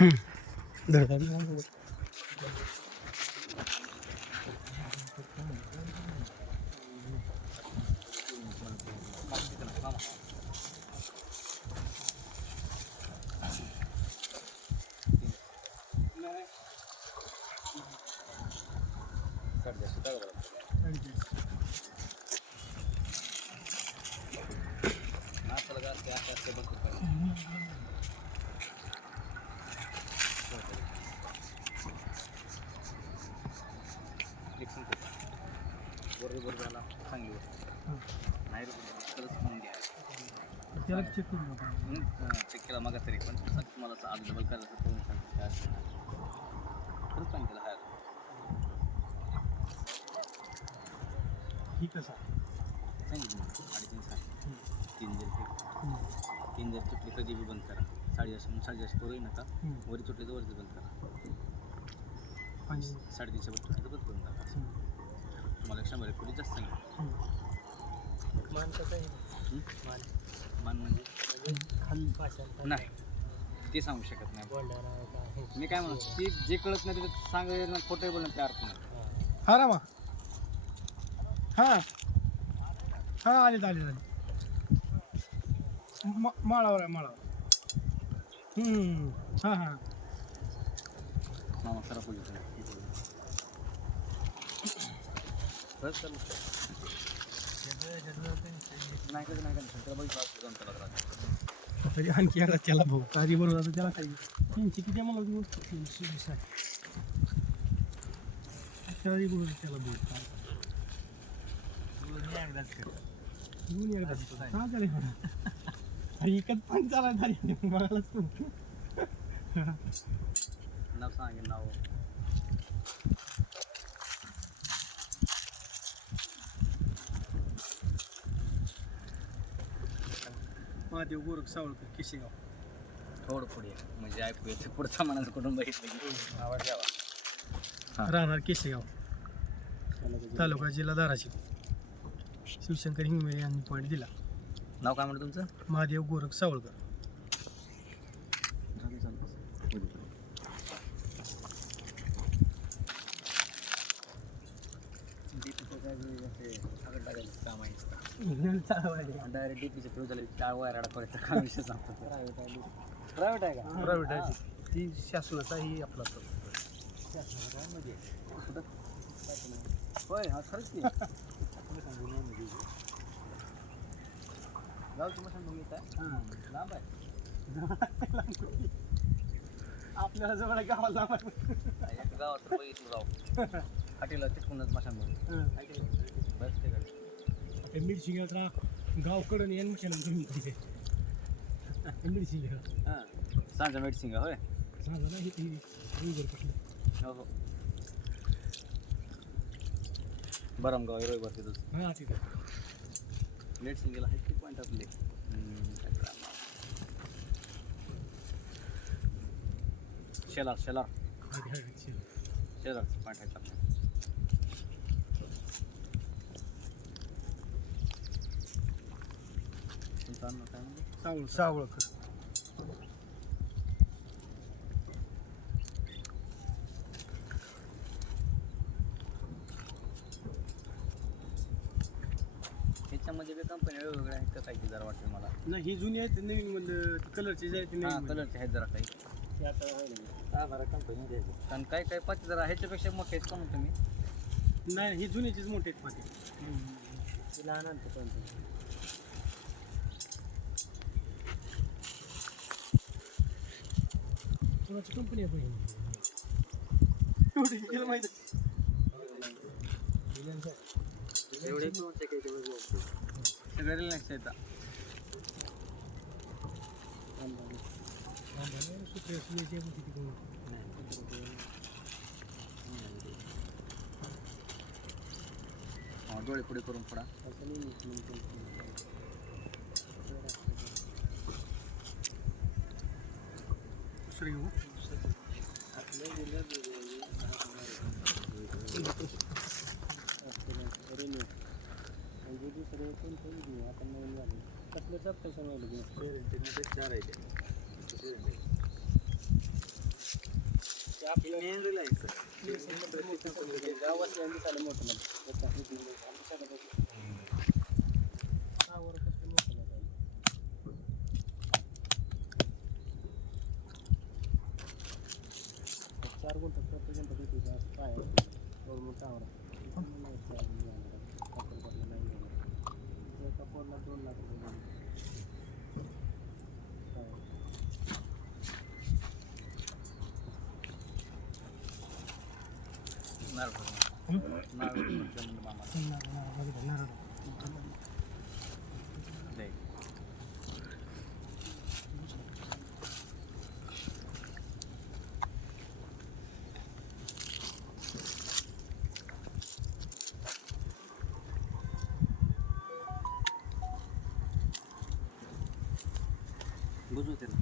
बरोबर चांगली नाही त्याला चेक करू चेक केला मग तरी पण तुम्हाला आज डबल करायचं करून सांगतो काय असेल खरंच सांगितलं हा ही कसा सांगितलं 3.5 तीन जर तुटली कधी बी बंद करा 4.5 करूही नका वरी तुटली तर वरती बंद करा 3.5 बंद करून टाका तुम्हाला 100 कोटी जास्त सांगितलं मान कसं आहे मान म्हणजे खाली भाषा नाही ते सांगू शकत नाही मी काय म्हणतो ती जे कळत नाही ते सांगायला खोटं बोलणं ते अर्थ नाही हा रामा हां हां आले माळावर आहे माळावर हां हां मामा खरा पोलीस बस चालू नाही कधी नाही त्याला बघितलं तरी आणखी एकदा त्याला भाऊ ताजी बरोबर आता त्याला काही 300 किती मला 320 आहे ताजी बरोबर त्याला भाऊ हा चालेल अरे एकच पण चाला झाली बघायलाच तू नाव सांगेन नाव महादेव गोरख सावळकर केशेगाव थोडं पुढे म्हणजे ऐकू येतं पुढचा मनाचं कुठून बघितलं आवाज यावा राहणार केशेगाव तालुका जिल्हा धाराशिव शिवशंकर हिंगमेरे यांनी पॉईंट दिला नाव काय म्हणतं तुमचं महादेव गोरख सावळकर काम आहे डायरेक्ट डीपीचे थ्रू झाले 4 वायर अडकवायचं काम विषय सांगतो प्रायव्हेट आहे का प्रायव्हेट आहे ती शासनाचा ही आपला शासनामध्ये होय हा खरंच की गावची मशानभूमी येत आहे हां लांब आहे आपल्याला जवळ गावाला लांब आहे गावात बघितलं गाव हॉटेलला तिथूनच मशानभूमी बस तिकडे मिरशिंगाचा गावकडून या मिरशिंग हां सांजा मेडिसिन होय सांगा ना कुठलं हो हो बरमगाव आहे रोईवर तिथंच हां तिथं मेडिसिन आहे किती पॉईंट आपले शेलार पॉईंट आहेत आपले काय म्हणजे सावळकर ह्याच्यामध्ये बी कंपन्या वेगवेगळ्या आहेत का काही जरा वाटतं मला नाही ही जुनी आहे नवीन मधलं कलरची आहे ती हां नवीन कलरचे आहेत जरा काही आता बरं कंपनी द्यायची कारण काही पाच जरा ह्याच्यापेक्षा मोठे आहेत का मग तुम्ही नाही ही जुनीचीच मोठी आहेत पाठी लहान आणतो पण कोणाची कंपनी आहे एवढी माहिती एवढे सगळे रिलॅक्स येतात डोळे पुढे करून पडा दुसरं घेऊ कसलं 4 आहे चार गुंठ प्रत्येक गुंठ किती काय दोन मोठा एका पोरला 2 लाख रुपये बुजू त्याला.